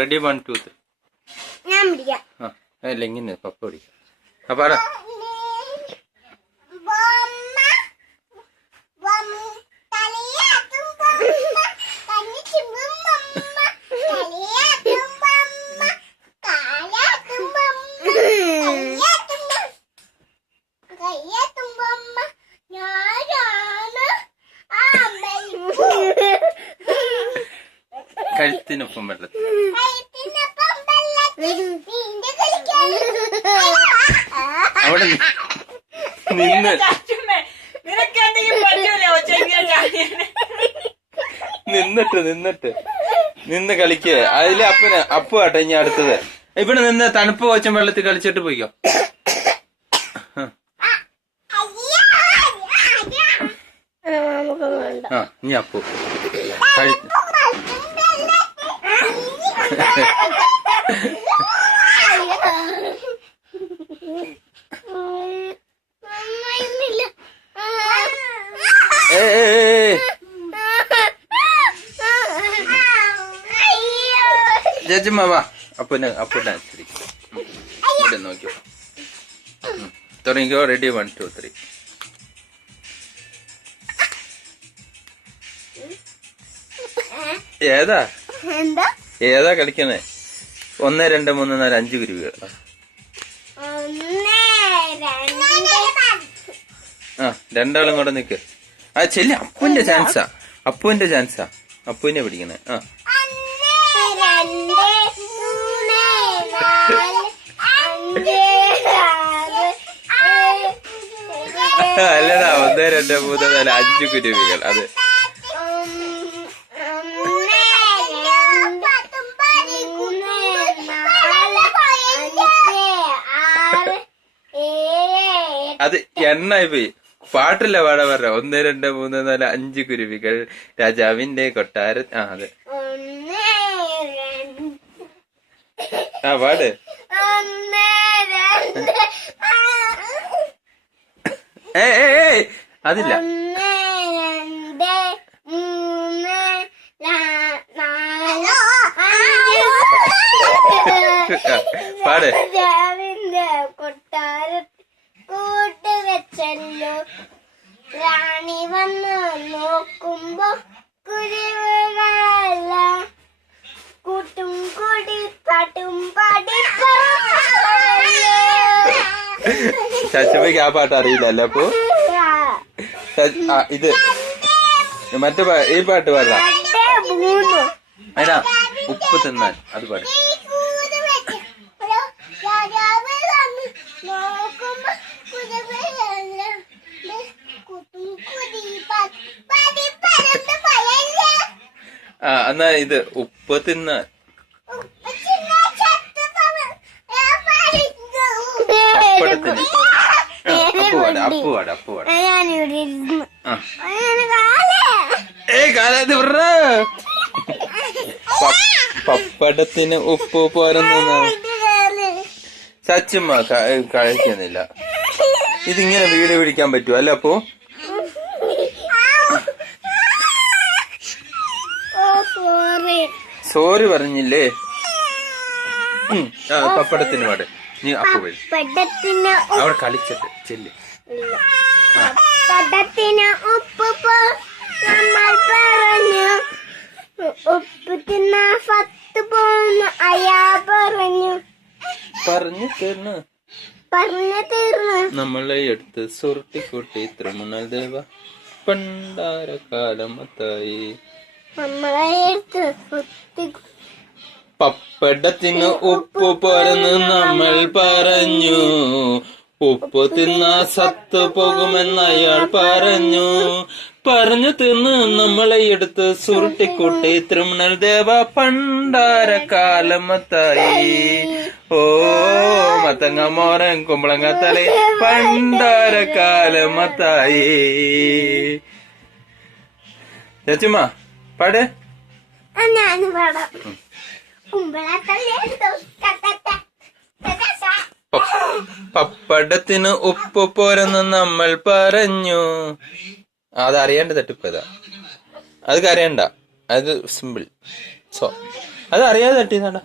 Ready 1 2 3. ഞാൻ പിടിക്കാം. അല്ല ഇങ്ങനെ പപ്പ പിടിക്കാം. പറ. കഴുത്തിനൊപ്പം വെള്ളത്തിൽ അവിടെ നിന്ന് നിന്ന് കളിക്ക്. അതില് അപ്പു ആട്ടെ ഇനി അടുത്തത്. ഇവിടെ നിന്ന് തണുപ്പ് വെച്ചും വെള്ളത്തിൽ കളിച്ചിട്ട് പോയിക്കോ. ഇനി അപ്പു ജഡ്ജിമ്മ വാ. അപ്പുനെ ഇവിടെ നോക്കിയോ. തുടങ്ങിക്കോ. റെഡി 1 2 3. ഏതാ കളിക്കണേ? 1 2 3 4 5 കുരുവികൾ. രണ്ടാളും കൂടെ നിക്ക്. ചെല്ലി. അപ്പുവിന്റെ ചാൻസാ. അപ്പുവിനെ പിടിക്കണേ. അല്ലടാ 1 2 3 4 5 കുരുവികൾ. അത് അത് എണ്ണായി പോയി. പാട്ടില്ല പാടാ പറഞ്ഞ 1 2 3 4 5 കുരുവികൾ രാജാവിന്റെ കൊട്ടാര. അതെ പാട്. അതില്ല പാട്. കൊട്ടാര കൂട്ട് വെച്ചല്ലോ റാണി വന്ന് നോക്കുമ്പോ കുരുവികളല്ല കൂട്ടും കൂടി പാട്ടും പാടി. ചച്ചുമ്മയ്ക്ക് ആ പാട്ട് അറിയില്ലല്ലോ. അപ്പൊ ഇത് മറ്റേ ഈ പാട്ട് പാടാ. അതിനാ ഉപ്പ് തിന്നാൻ. അത് പാട്. എന്നാ ഇത് ഉപ്പ് തിന്നാൻ. അപ്പടത്തിന് അപ്പുപാട്. പപ്പടത്തിന് ഉപ്പ് പോരുന്ന സച്ചുമ്മ കഴിക്കുന്നില്ല. ഇതിങ്ങനെ വീട് പിടിക്കാൻ പറ്റുമോ? അല്ല അപ്പോ സോറി പറഞ്ഞില്ലേ? പപ്പടത്തിന് പാട്. നീ അപ്പു അവിടെ കളിച്ചിട്ട് ചെല്ല്. പപ്പടത്തിന് ഉപ്പ് നമ്മൾ പറഞ്ഞു. ഉപ്പ് തിന്നാ സത്ത് പോന്ന് അയാ പറഞ്ഞു തീർന്നു. നമ്മളെ എടുത്ത് സുരുട്ടിക്കുട്ടി ത്രിമുണൽ ദേവ പണ്ടാരകാലമത്തായി. പപ്പടത്തിന് ഉപ്പ് പോരെന്ന് നമ്മൾ പറഞ്ഞു. ഉപ്പ് തിന്നാ സത്ത് പോകുമെന്ന് അയാൾ പറഞ്ഞു തിന്ന് നമ്മളെ എടുത്ത് സുരുട്ടിക്കുട്ടി ത്രിമുണൽ ദേവ പണ്ടാരകാലമത്തായി. ഓ മത്തങ്ങ മോരൻ കുമ്പളങ്ങ തലേ പണ്ടാരകാലമത്തായി. ചച്ചുമ്മ പാട്. ഞാൻ പാടാം. പപ്പടത്തിന് ഉപ്പ് പോരെന്ന് നമ്മൾ പറഞ്ഞു. അതറിയാണ്ട് തട്ടിപ്പതാ. അത് കരയണ്ട. അത് സിമ്പിൾ. സോ അത് അറിയാതെ തട്ടിയതാണ്ടാ.